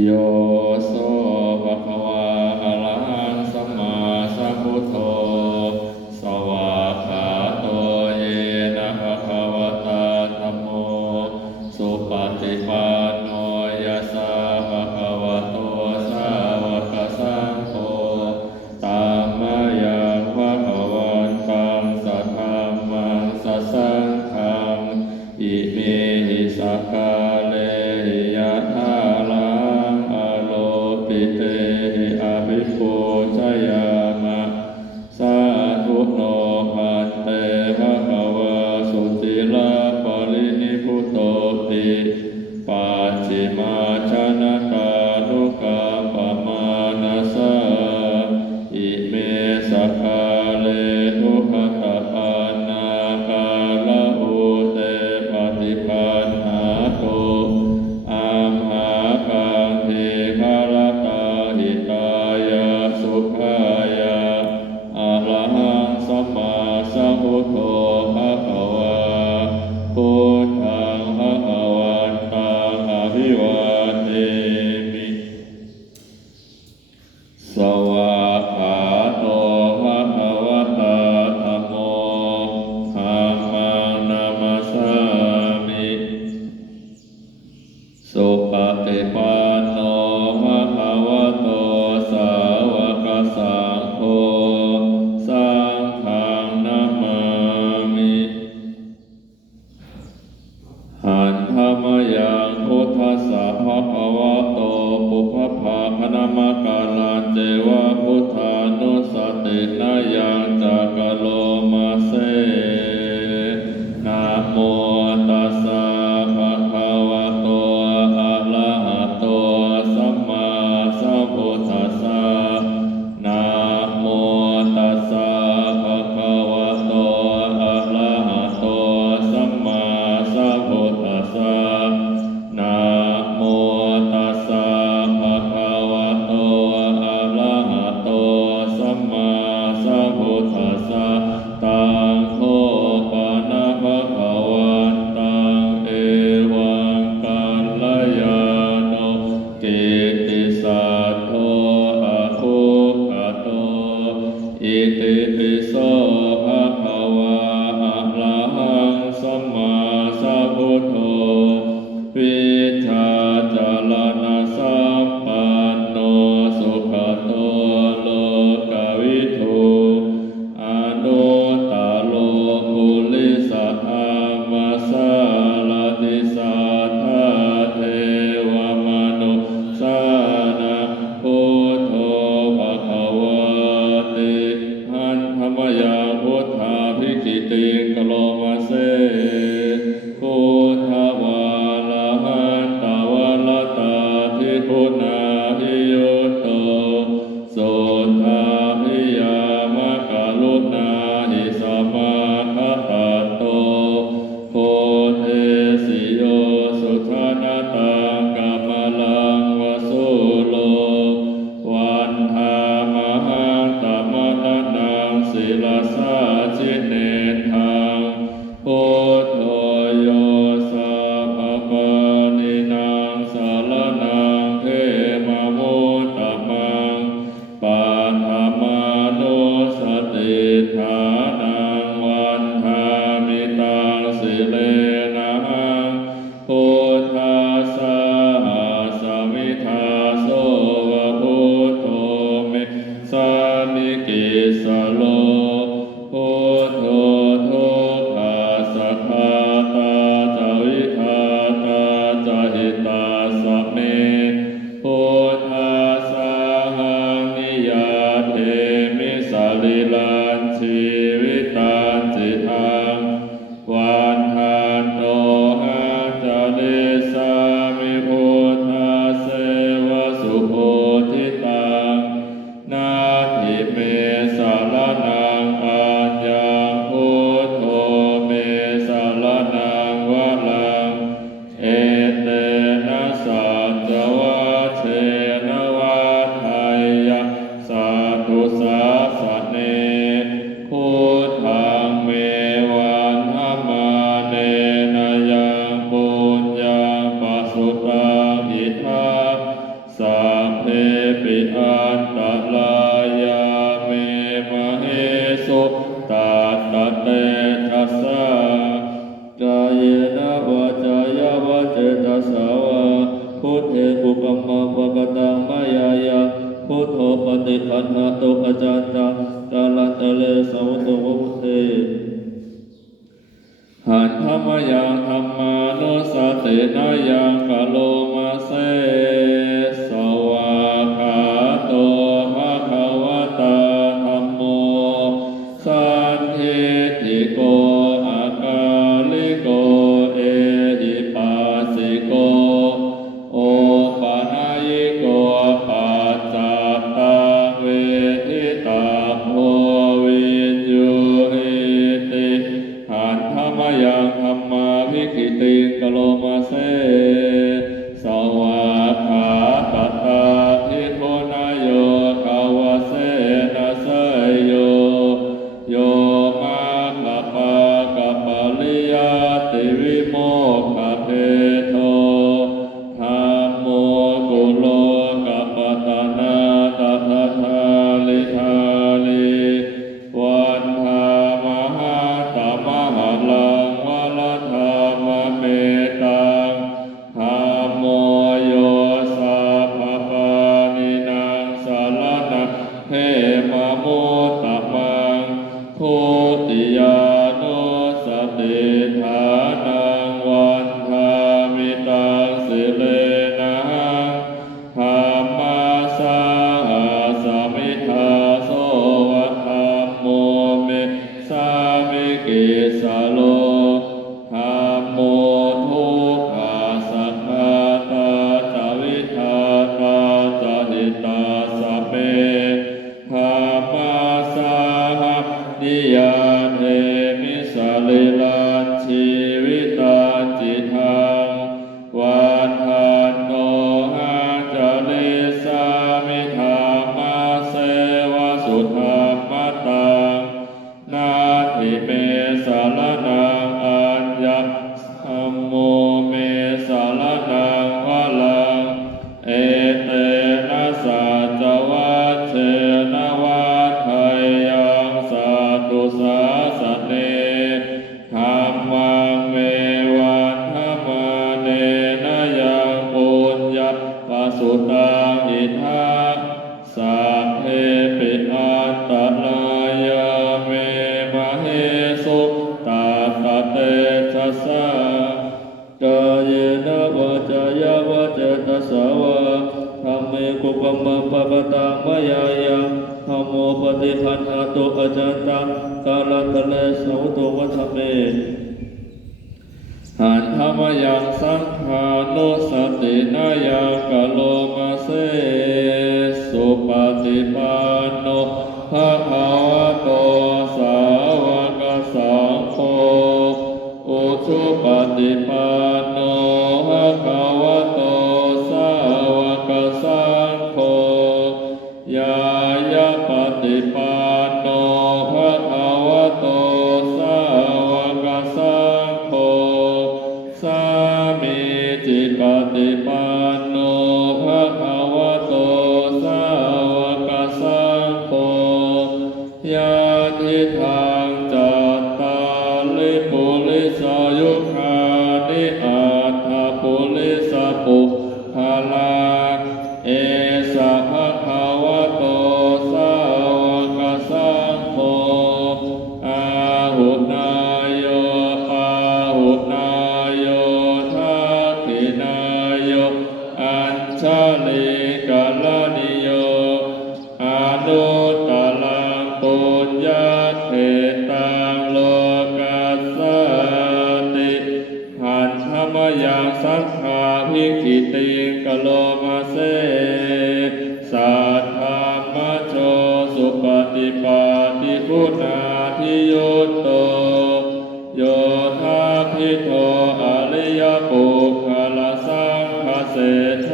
โยโสภะคะวะอะระหังสัมมาสัมพุทโธสวากขาโตเยนะภะคะวะตาธัมโมสุปฏิปันโนยัสสะภะคะวะโตสาวกสังโฆธัมมายังภะคะวันตังสัทธัมมังสัสสังฆังอิเมหิสักกาเลหิยะถาลังอโลปิเตหิอภิปูชยามะสาธุโนภันเตภะคะวะสุติลาภรินิพุตโตติปัจฉิมาชนะตานุกาปมานัสสะอิเมสักกาเลทุขตปันนาคาลอุเตปฏิปันหาโตอัมหากังเทคารตาหิตายาสุขายาอะระหังสัมมาสัมพุทโธภะคะวะพุทธังภะคะวันตังอภิวาเทมิ สวากขาโตภะคะวะตาธัมโมธัมมังนามัสสามิสุปฏิปันโนภะคะวะโตสาวกสังโฆสังฆังนามามิ หันธรรมยังพุทธัสสะภะคะวะโตปุพพะคณมกาลันเจวะพุทธานุสตินายังจักโลมาเสนะโมตัสสะภะคะวะโตอะระหะโตสัมมาสัมพุทธัสสะนะโมตัสสะภะคะวะโตอะระหะโตสัมมาสัมพุทธัสสะนะโมตัสสะภะคะวะโตอะระหะโตสัมมาสัมพุทธัสสะตังโฆปะนะภะคะวันตังเอวังกัลยาโนกิตติสัทโธอะภุคโตอิติปิโสภะคะวะอะระหังสัมมาสัมพุทโธวิชาจารณะสัมปันโนสุขโตโลกวิทูอนุตตโลปุริสธรรมสารติสัทธาเทวมนุสสานะพุทโธภะคะวะติหันธรรมยังพุทธาภิกขิติกโลมาเสพุทธวาลาหันตวาลตาทิคุณาหิยุตโตสุทธาภิยามกรุณาหิสัมมาคัตตโตโพเทสิโยสุทานตังกัมมลังวสุโลวันธามหังตมะนังศิลาสาชิเนทังพุทโธโยสัพพปะนินางสารนังเทมะมุตตมังปัฏฐมานุสติฐานังวันธามิตังสิเลนะหังพุทธัสสะสมิทาโสวะพุทโธเมสานิกิสโลพุทโธทุกขัสสะคา วะเจตสาวะพุทเทปุปัมมังปะกตังมายายาพุทโธปฏิปันหะโตอาจารย์กาลตะเลสาวโตวะพุทเทหันธรรมยังธรรมานุสตินายังกะโลมาเสสวาคาโตภะคะวะตาธัมโมสันทิฏฐิโกอาการิโกเอหิปัสสิโกโอปะนายิโกปัจจตังเวทิตาโพวินยูหิติหันธรรมยังธรรมาวิคิติกะโลมาเสสวาขาตตาทิโทนายโยภาวะเสนะเสยโยโยมาคปะกะปะลิยาติวิโมกขเพโทธัมโมกุโลกัปปตานาตัทธาลิธาลิวันธามหาตมหาลังวะละธรรมเมตังธัมโมโยสัพพปานินางสารนังเทมะมุตตมังทุติยานุสติฐานังวันธามิตังสิเลนะธรรมาสาสมิทาโสวะธัมโมเมสามิกิสาโลธัมโมทุกขาสัพพะตาจาวิทาตาจาหิตาสัพเพธัมมาสานิยาเทมิสาลิลันชีวิตันจิตังวันทันโนหังจาริสามิธรรมาเสวะสุธรรมตังนาทิเมสารนังอัญญธัมโมเมสารนังวะลังเอเตนะสัจวัชเชนะวัฏไทยังสัตตุสาสเนธัมมังเมวันธรรมเนนะยังปุญญปัสสุตังอิทาสัพเพปิอันตรายาเมมะเหสุตาตเตชะสากายเนวาจายาวาจตสาวะธัมเมกุปมะปะกตังมายายาธัมโมปฏิปันหะโตอาจารตังกาลตะเลสาวโตวะธัมเมหันธรรมยังสังฆานุสตินายังกะโลมาเสสุปฏิปันโนภะคะวะโตสาวกสังโฆอุชุปฏิปันโนภะคะวะโตสาวกสังโฆยายะปฏิปันโนภะคะวะโตสาวกสังโฆสามิจิปฏิปันโนภะคะวะโตสาวกสังโฆยะทิทังจัตตาลิปุริสายุคานิอัตถปุริสปุพาลาเอสะภะคะวะโตสาวกสังโฆอาหุนายโยอาหุนายโยทักขินายโยอัญชลิกาลนิโยอนุตตรังปุญญเขตังโลกัสสติหันธรรมยังสังฆาภิคิติกะโลมาเสสัทธรรมโชสุปฏิปันติพุทธาทิยุตโตโยธาภิโทอริยปุคคลสังฆเสโท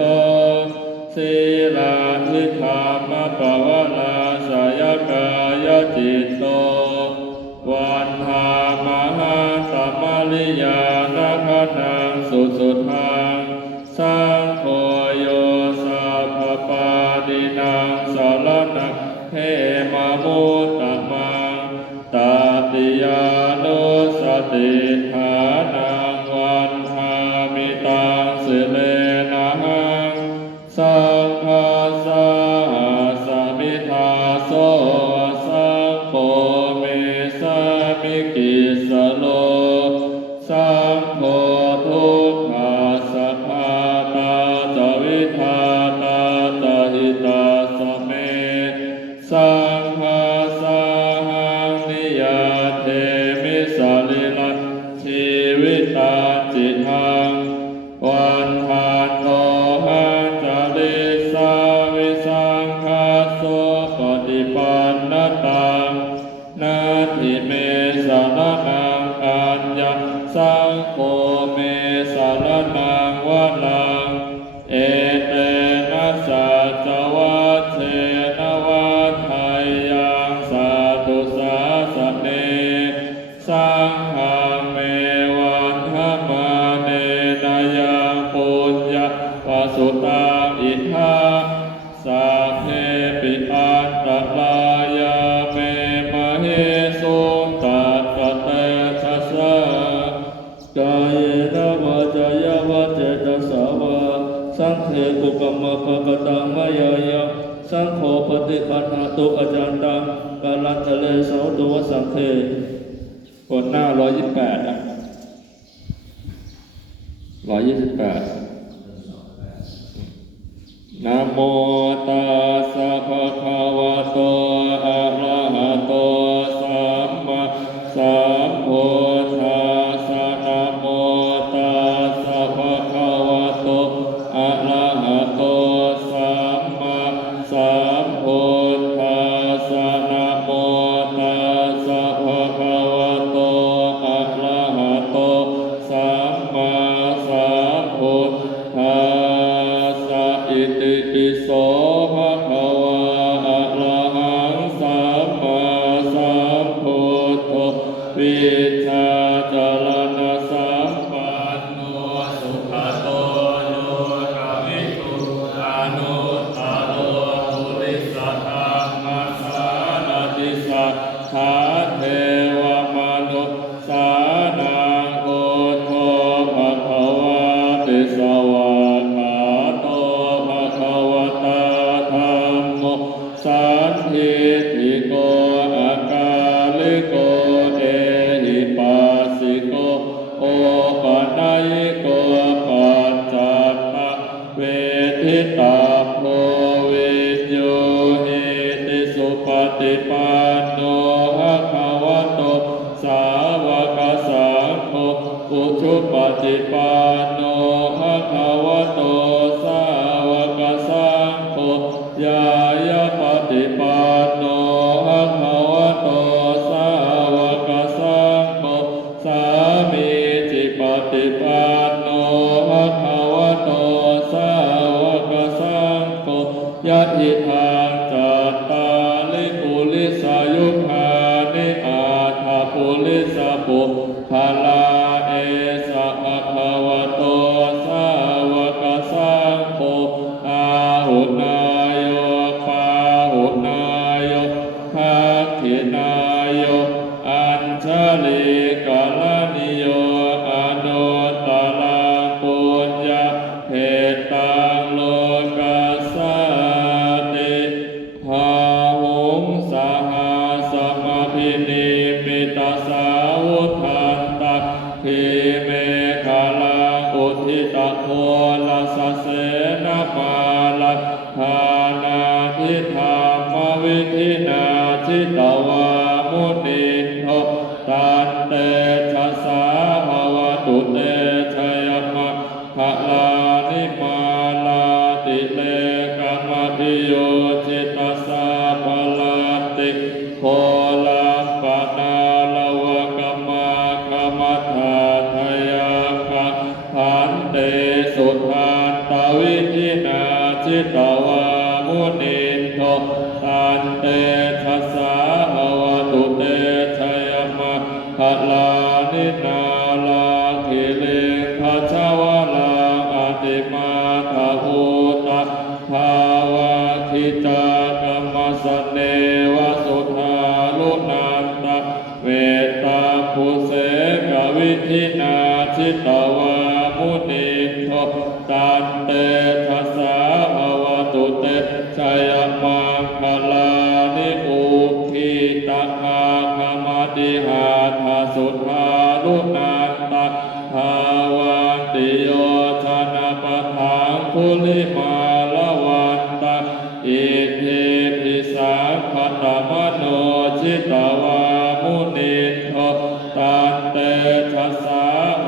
ศีลาทิธรรมปวนาสายกายจิตโตวันธามหาสมลิยานาคนังสุสุทังสังโฆโยสัพพปานินางสารนังเทมะมุตตมังตติยานุสติฐานังวันธามิ วิตาจิตังวันทานโตหังจาริสาวิสังคัสโสปฏิปันนตังนาทิเมสารนังอัญญสังโฆเมสารนังวะนังเอเตนะสัจวัตเถนะวัฏไทยังสาธุสาสเนสังฆังเมวันธมาเนนายังปุญญวสุตังอิทธาสัพเพปิอันตรายาเมมเหสุตัสสะเตชะสะกายเนวาจายวะเจตสาวาสังเขปุกมะภะกตังมายายะสังโฆปฏิปันหาตุอาจารย์ตังกาลันทะเลสาวตัวสังเขบทหน้า128นะ128นะโมตัสสะภะคะวะโตอะระหะโตสัมมาสัมพุทธัสสะนะโมตัสสะภะคะวะโตอะระหะโตสัมมาสัมพุทธัสสะนะโมตัสสะภะคะวะโตอะระหะโตสัมมาสัมพุทธัสสะอิติปิโสภะคะวะอะระหังสัมมาสัมพุทโธวิชชาจรณะสัมปันโนสุขโตโลกวิทูอนุตตโรปุริสธรรมสารติสัทธาเทวมนุษย์สานังโอโทภะคะวะติสวากขาโตภะคะวะตาธัมโมสันทิฏฐิโกอาการิโกเอหิปัสสิโกโอปันญิโกปัจจัตตะเวทิตาโพวิญโยหิติสุปฏิปันโนภะคะวะโตสาวกสังโฆอุชุปฏิปันโนภะคะวะโตสาวกสังโฆญาญาปฏิปันโนภะคะวะโตสาวกสังโฆสามีจิปฏิปันโนภะคะวะโตสาวกสังโฆยะทิทางจัตตาลิปุริสายุคานิอาถาปุริสปุพาลาเอสะภะคะวะโตสาวกสังโฆอาหุนายโยปาหุนายโยภักขินายโยอัญชลีกาลนิโยอนุตตรังปุญญาเพตังโลกัสสติภาหุงสหสมภินิมิตสาวุธันตะทิเมฆาลังอุทิตโคลัสเสนะมาลัทธานาทิธามวิธินาชิตวามุนิโทตันเตชะสาภวตุเตชยมัคคะลานิมาลาติเลกามติโยจิตสาภลาติโคลัมปนาลวะกมากรรมฐาทยาคะพันเตสุทันตวิธินาจิตวามุนิโทตันเตชะสาภวตุเตชยมัคคะลานินาลาคิเลขชาวลาอติมาทาภูตะภาวะทิตากรรมสเนวสุทาลุนันตะเวตาภูเสกวิธินาชิตวามุนิโทตันเตชะสาภวตุเตชยมังคะลานิอุพิตะอาคมติหาทาสุทาลุนันตะภาวันติโยชนะปะทังคุลิมาลวันตะอิทิปิสังขตมโนจิตวามุนิโทตันเตชะสาภ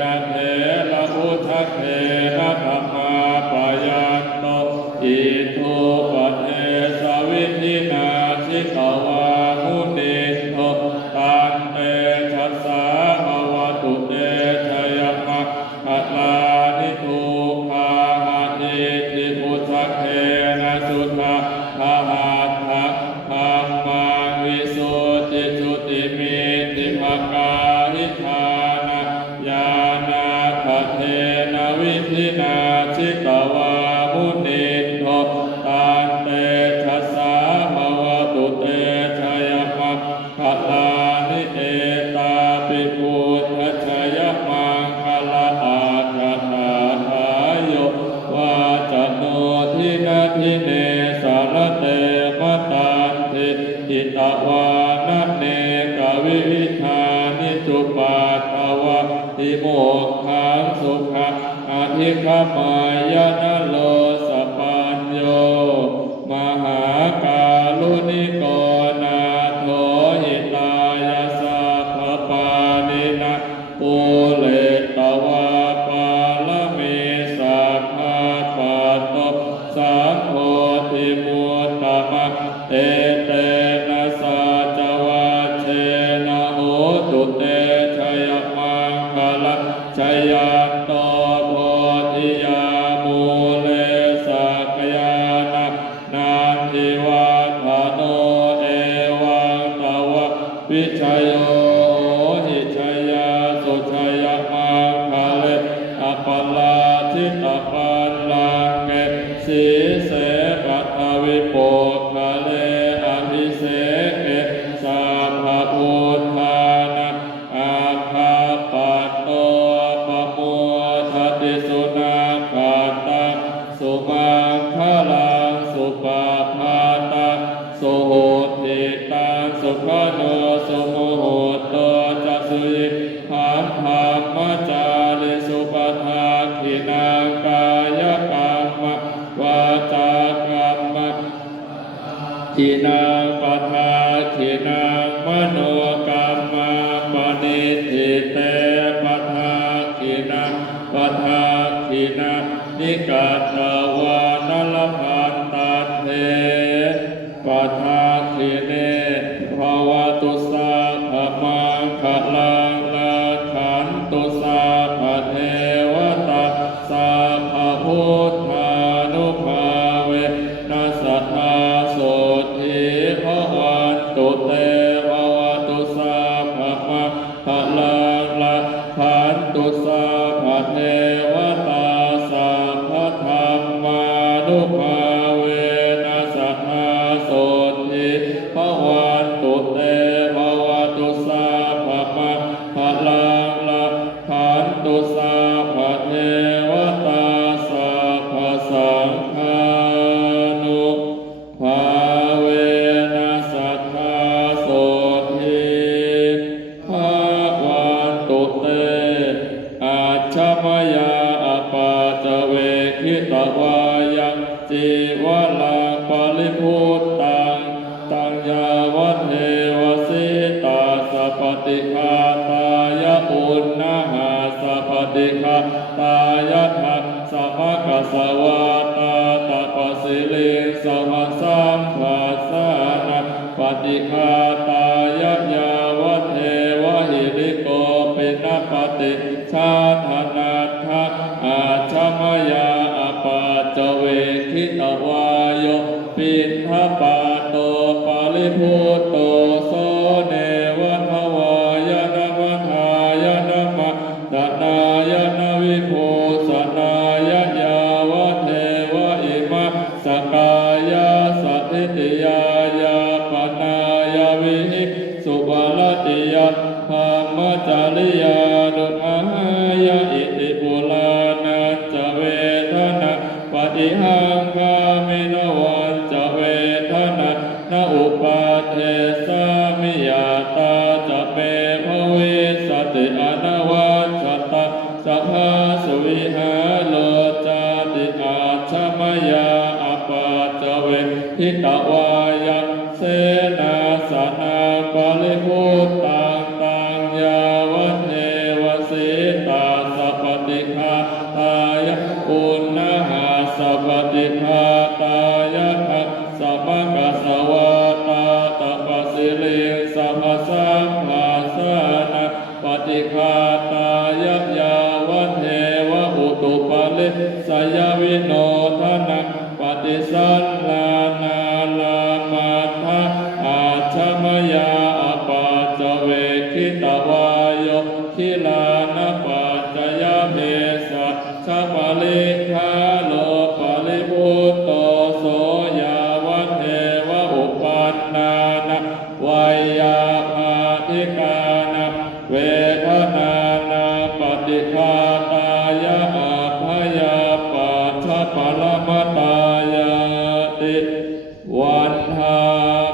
นะเถระพุทธเถระธรรมาปยันโตอิทุปะเทสวิธินาชิตวามุนิโตตันเตชัสสะภวตุเตชยมะอะลานิทุคาหะติติพุทธเถนะสุทธะภะหัตถะธัมมังวิสุทธิจุติมิติภกาหิธานะญาณาภเทนะวิธินาชิตวามุนิโตตันเตชัสสะภวตุเตชยมะอะลานิเอตาปิพุทธชยมังคลาอาคาถาทายโยวาจโนทินาทิเนสารเตมตันติอิตวานะเนกวิวิธานิจุปาทวะติโมกขังสุขะอธิคมายนะโลสปัญโยมหากาลุนิโกนาโถหิตายาสัพพปานินะปุเรตวาปาลเมสัพพะปัตโตสัพโพธิมุตตมะเอเตนะสัจวัชเชนะโหตุเตชยมังคละชยันโตโพธิยามูเลสักยานะนันทิวัฒโนเอวังตวะวิชัยโยหิชยาสุชยมังคเลอปลาทิตปัลลังเกสีเสปัทวิโปคะเลอภิเสเกสัพพะพุทธานะอาคาปัตโตปะโมทัตติสุนาคาตังสุมังคลังสุปาพาตังสุโหติตังสุขโนสุโมโหโตจัสสุยิหัมภามจาริสุปทาขินังกายกรรมวาจากรรมขินังปทาขินังมโนกรรมปณิทิเตปทาขินังปทาขินังนิกัตตวานลพันตันเทปทาขิเนภวตุสาภมังคลังลาขันตุสาภเทวตาสาภพุทธานุภาเวนัสสทาโสทิภวันตุเตภวตุสาภมังคลังลาขันตุสาภเทวตาสาภธรรมานุภาเวนัสสทาโสทิภวันตุเตภวตุสาภมังคลังลาขันตุสาภเทวตาสาภสังฆานุภาเวนัสสทาโสทิภวันตุเตอาชมยาอปาจเวคิตวายังจีวลังปริพุตตังตังยาวัฏเทวสิตาสัพพติคาตายะอุณนาหาสัพพติคาตายะทัสสัมมกัสสวาตาตาปสิลิสหัสสัมภัสสะนะปฏิคาตายะยาวัฏเทวหิริโกปินะปฏิชาธนาทะอาชมยาอปาจเวคิตวายโยปินทปาโตปาริพุตโตโสเนวัฏวายนะมัทายนะมะตนายนะวิภูสนายะยาวะเทวะอิมะสกายาสัทธิติยายาปนายาวิหิสุบาลติยาธรรมจาริยานุภายะอิติปุลานัจจเวทนาปฏิหังคามินวันจเวทนานาอุปาเทสามิยาตาจะเมภเวสติอนวัชชตาสัพพะสุวิหาโลจาติอาชมยาอปาจเวทิตวายะเสนาสนาปริพุตตังตังยาวัฏเทวสิ ปุณณหาสัพพิภาตายะสัพพะสวาตาตัปสิลิสัพพะสัมภาสนะปฏิฆาตายะยาวันเทวะอุตุปะลิสยวิโนทนะปฏิสันลานาลามาทะอาชมยาอปาจเวคิตวายโยคิลานะปัจจยเมสัชชะปะลิคาโลปะลิพุตโตโสยาวันเทวะอุปันนานะวายาภาธิกานะเวทนานาปฏิฆาตายะอาภยาปัจฉปรมตายาติวันหา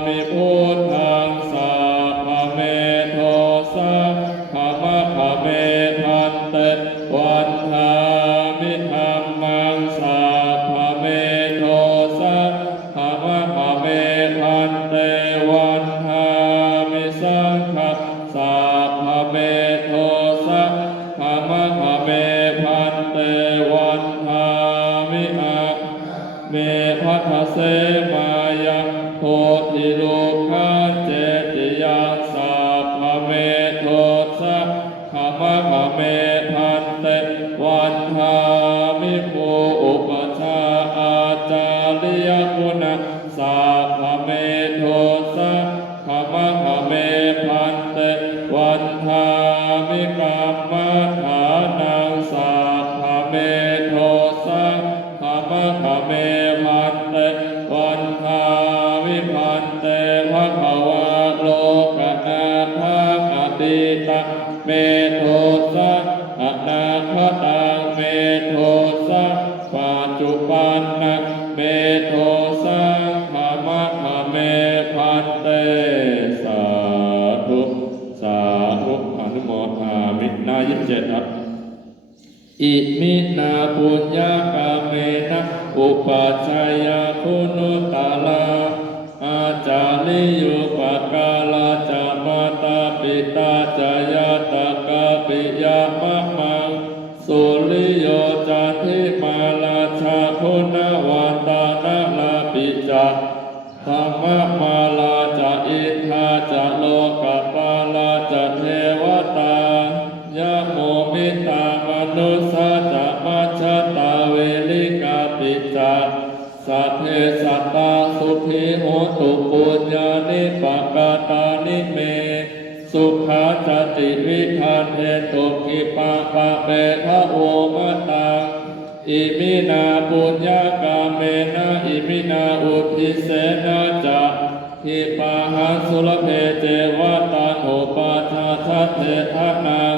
มิพุทธังสัพพะเมโทสะขมะขะเมพันเตวันหามิธัมมังสัพพะเมโทสะขมะขะเมพันเตวันหามิสังฆัสสัพพะเมโทสะขมะขะเมพันเตวันหามิอะเมพัทธเสมายะโพธิโลกาเจติยังสัพพะเมโทสะขมะขะเมพันเตวันหามิโภอุปชาอาจาริยคุณัสสัพพะเมโทสะขมะขะเมพันเตวันหามิกรรมฐานังสัพพะเมโทสะขมะขะเมพันเตวันหามิพันเตภควาโลกนาทังอดีตเมโทสะอนาคตังเมโทสะปัจจุบันนะเมโทสะขมะขะเมพันเตสาธุสาธุอนุโมทามินายิเจตอิมินาปุญญากาเมนะอุปัชฌายาคุณุตตาลาอาจาริยุปกาลาจามาตาปิตาจายาตากาปิยามะมังสุริโยจันทิมาลาชาคุณวันตานาลาปิจาธรรมมาลาจาอิทธาจาโลกปาลาจาเทวตายะโมมิตามนุสสะจะมัชฌะตาเวลิกาปิจาสัทเทสัตตาสุขีโหตุปุญญานิปกาตานิเมสุขาจติวิธานเทตุกิปะปะเปทะโอมะตังอิมินาปุญญากาเมนะอิมินาอุทิเสนะจะทิปะหังสุรเพเจวตาโหปาชาชัตเถทะนัง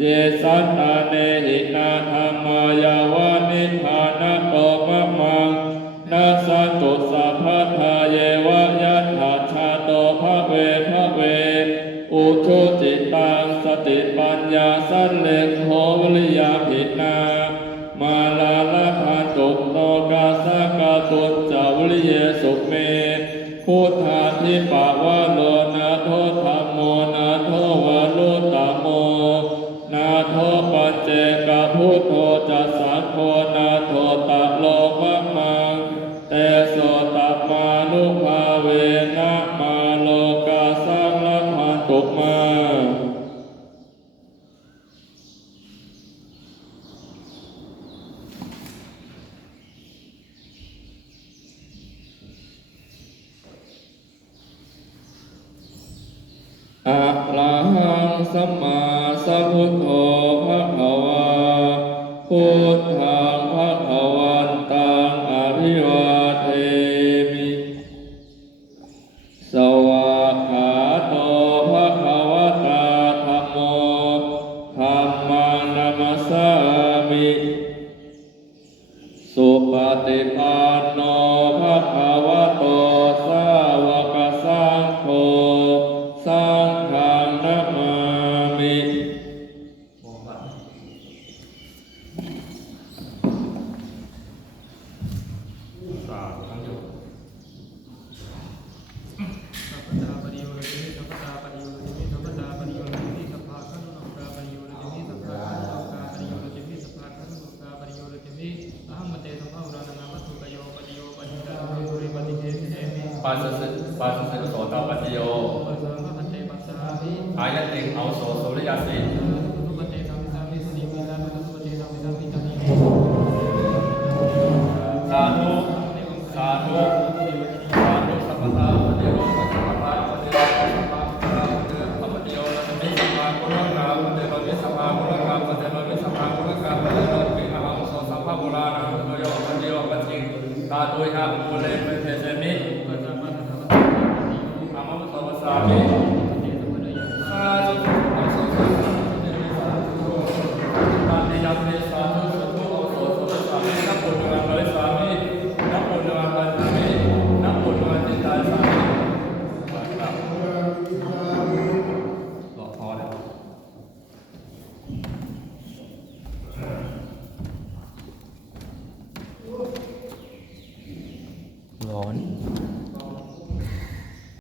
เยสัตตาเนหินาธรรมายาวานิธานะโตมะมังนาสันตุสัพพทาเยวะยัตถาชาโตภะเวภะเวอุชุจิตังสติปัญญาสันเลโหวิริยาภินามาลาลพันตุโตกาสกาตุจาวิริเยสุเมพุทธาทิปาวะโลนาโทธัมโมนาโทวาลุตโมนาโทปัจเจกพุทโธจัสสังโฆนาโทตะโลมะมังเตโสตัปมานุภาเวนะมาโลกาสังละพันตุมาอะระหังสัมมาสัมพุทโธภควาพุทธังภวันตังอภิวาเทมิสวากขาโตภควตาธัมโมธัมมังนัมมัสสามิสุปฏิปันโนภควโตสาวกสังโฆสังฆังนะมามิ Ini ปาสุสิโสตปัจจโยอายติงเอาโสสุริยสิสาธุสาธุสาธุสัพพะปฏิโยสัพพะปฏิโยสัพพะปฏิโยสัพพะสัมมากุณกาปฏิโยสัพพะกุณกาปฏิโยสัพพะกุณกาปฏิโยปิหะโสสัพพะโบราณปฏิโยปฏิโยปฏิตาตุยหะภูเลเปเทเสมิอามุตตวสามิสาธุอัสสะปฏิยัติสาธุสุตุโสสุตสามินัพพุทธังเวสามินัพพุทธังปัจจามินัพพุทธังจิตตาสามิหลอกพอแล้วร้อน